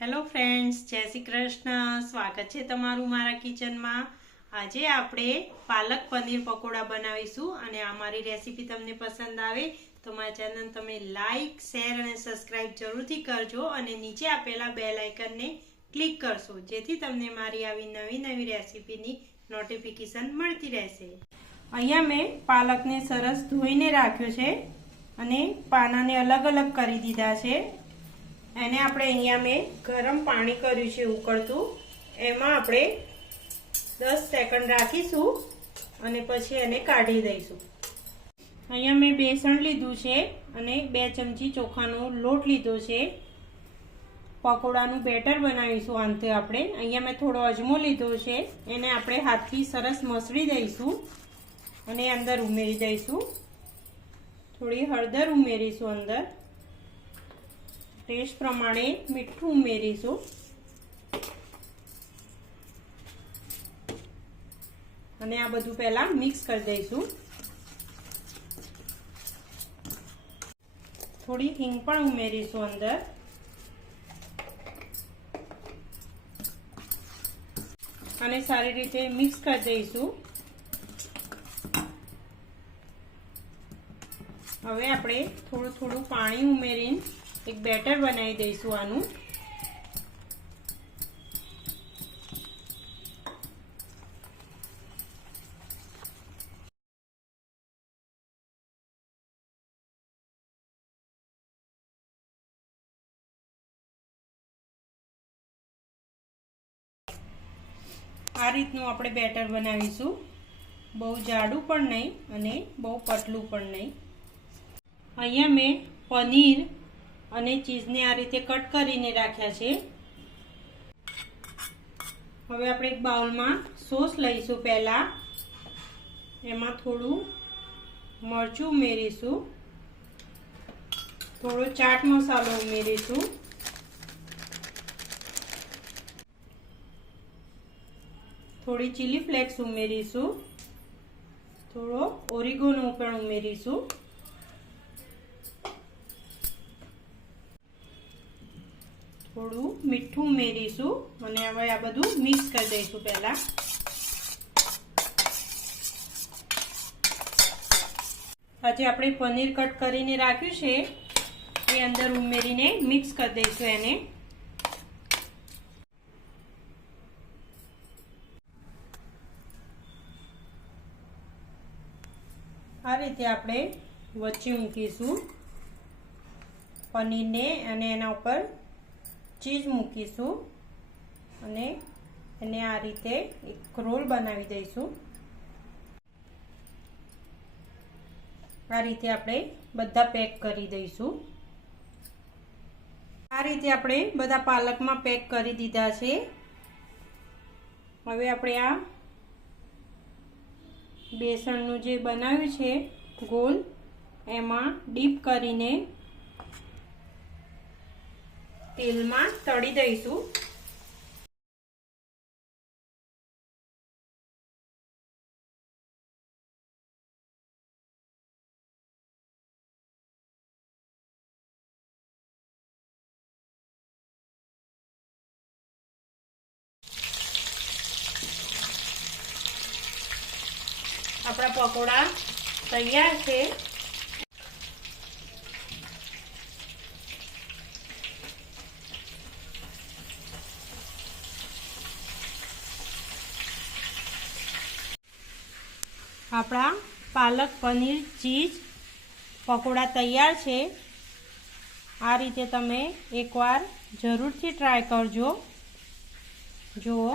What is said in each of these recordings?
Hello friends, જય શ્રી કૃષ્ણ. સ્વાગત છે તમારું મારા કિચનમાં. આજે આપણે પાલક પનીર પકોડા બનાવીશું અને અમારી રેસીપી તમને પસંદ આવે તો મારી ચેનલ તમે લાઈક, શેર અને સબસ્ક્રાઇબ જરૂરથી કરજો અને નીચે આપેલા બેલ આઇકનને ક્લિક કરશો જેથી તમને મારી આવી નવી રેસીપીની નોટિફિકેશન મળતી રહેશે. અહીંયા મેં પાલકને સરસ ધોઈને રાખ્યો છે અને પાનાને અલગ અલગ કરી દીધા છે. એને આપણે અહીંયા મેં ગરમ પાણી કર્યું છે ઉકળતું, એમાં આપણે 10 સેકન્ડ રાખીશું અને પછી એને કાઢી દઈશું. અહીંયા મેં બેસણ લીધું છે અને 2 ચમચી ચોખાનો લોટ લીધો છે. પકોડાનું બેટર બનાવીશું અંતે આપણે. અહીંયા મેં થોડો અજમો લીધો છે, એને આપણે હાથથી સરસ મસળી દઈશું અને અંદર ઉમેરી દઈશું. થોડી હળદર ઉમેરીશું, અંદર ટેસ્ટ પ્રમાણે મીઠું ઉમેરીશું અને આ બધું પહેલા મિક્સ કરી દઈશું. થોડી હિંગ પણ ઉમેરીશું અંદર અને સારી રીતે મિક્સ કરી દઈશું. હવે આપણે થોડું પાણી ઉમેરીને એક બેટર બનાવી દઈશું આનું. આ રીતનું આપણે બેટર બનાવીશું. બહુ જાડું પણ નહીં અને બહુ પતલું પણ નહીં. અહીંયા મેં પનીર અને ચીઝને આ રીતે કટ કરીને રાખ્યા છે. હવે આપણે એક બાઉલમાં સોસ લઈશું. પહેલા એમાં થોડું મરચું ઉમેરીશું, થોડો ચાટ મસાલો ઉમેરીશું, થોડી ચીલી ફ્લેક્સ ઉમેરીશું, થોડો ઓરિગેનો પણ ઉમેરીશું, થોડું મીઠું ઉમેરીશું અને હવે આ બધું મિક્સ કરી દઈશું. પહેલા આજે આપણે પનીર કટ કરીને રાખ્યું છે એ અંદર ઉમેરીને મિક્સ કરી દઈશું. એને આ રીતે આપણે વચ્ચે મૂકીશું પનીરને અને એના ઉપર ચીઝ મૂકીશું અને એને આ રીતે એક રોલ બનાવી દઈશું. આ રીતે આપણે બધા પેક કરી દઈશું. આ રીતે આપણે બધા પાલકમાં પેક કરી દીધા છે. હવે આપણે આ બેસણનું જે બનાવ્યું છે ગોલ, એમાં ડીપ કરીને તેલમાં તળી દઈશું. આપણા પકોડા તૈયાર છે. આપણા પાલક પનીર ચીઝ પકોડા તૈયાર છે. આ રીતે તમે એકવાર જરૂરથી ટ્રાય કરજો. જુઓ,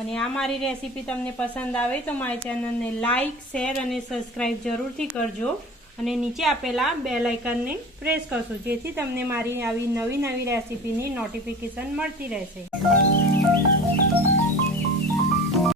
અને આ મારી રેસીપી તમને પસંદ આવે તો મારી ચેનલને લાઈક, શેર અને સબસ્ક્રાઈબ જરૂરથી કરજો અને નીચે આપેલા બેલ આઇકનને પ્રેસ કરશો જેથી તમને મારી આવી નવી રેસીપીની નોટિફિકેશન મળતી રહેશે.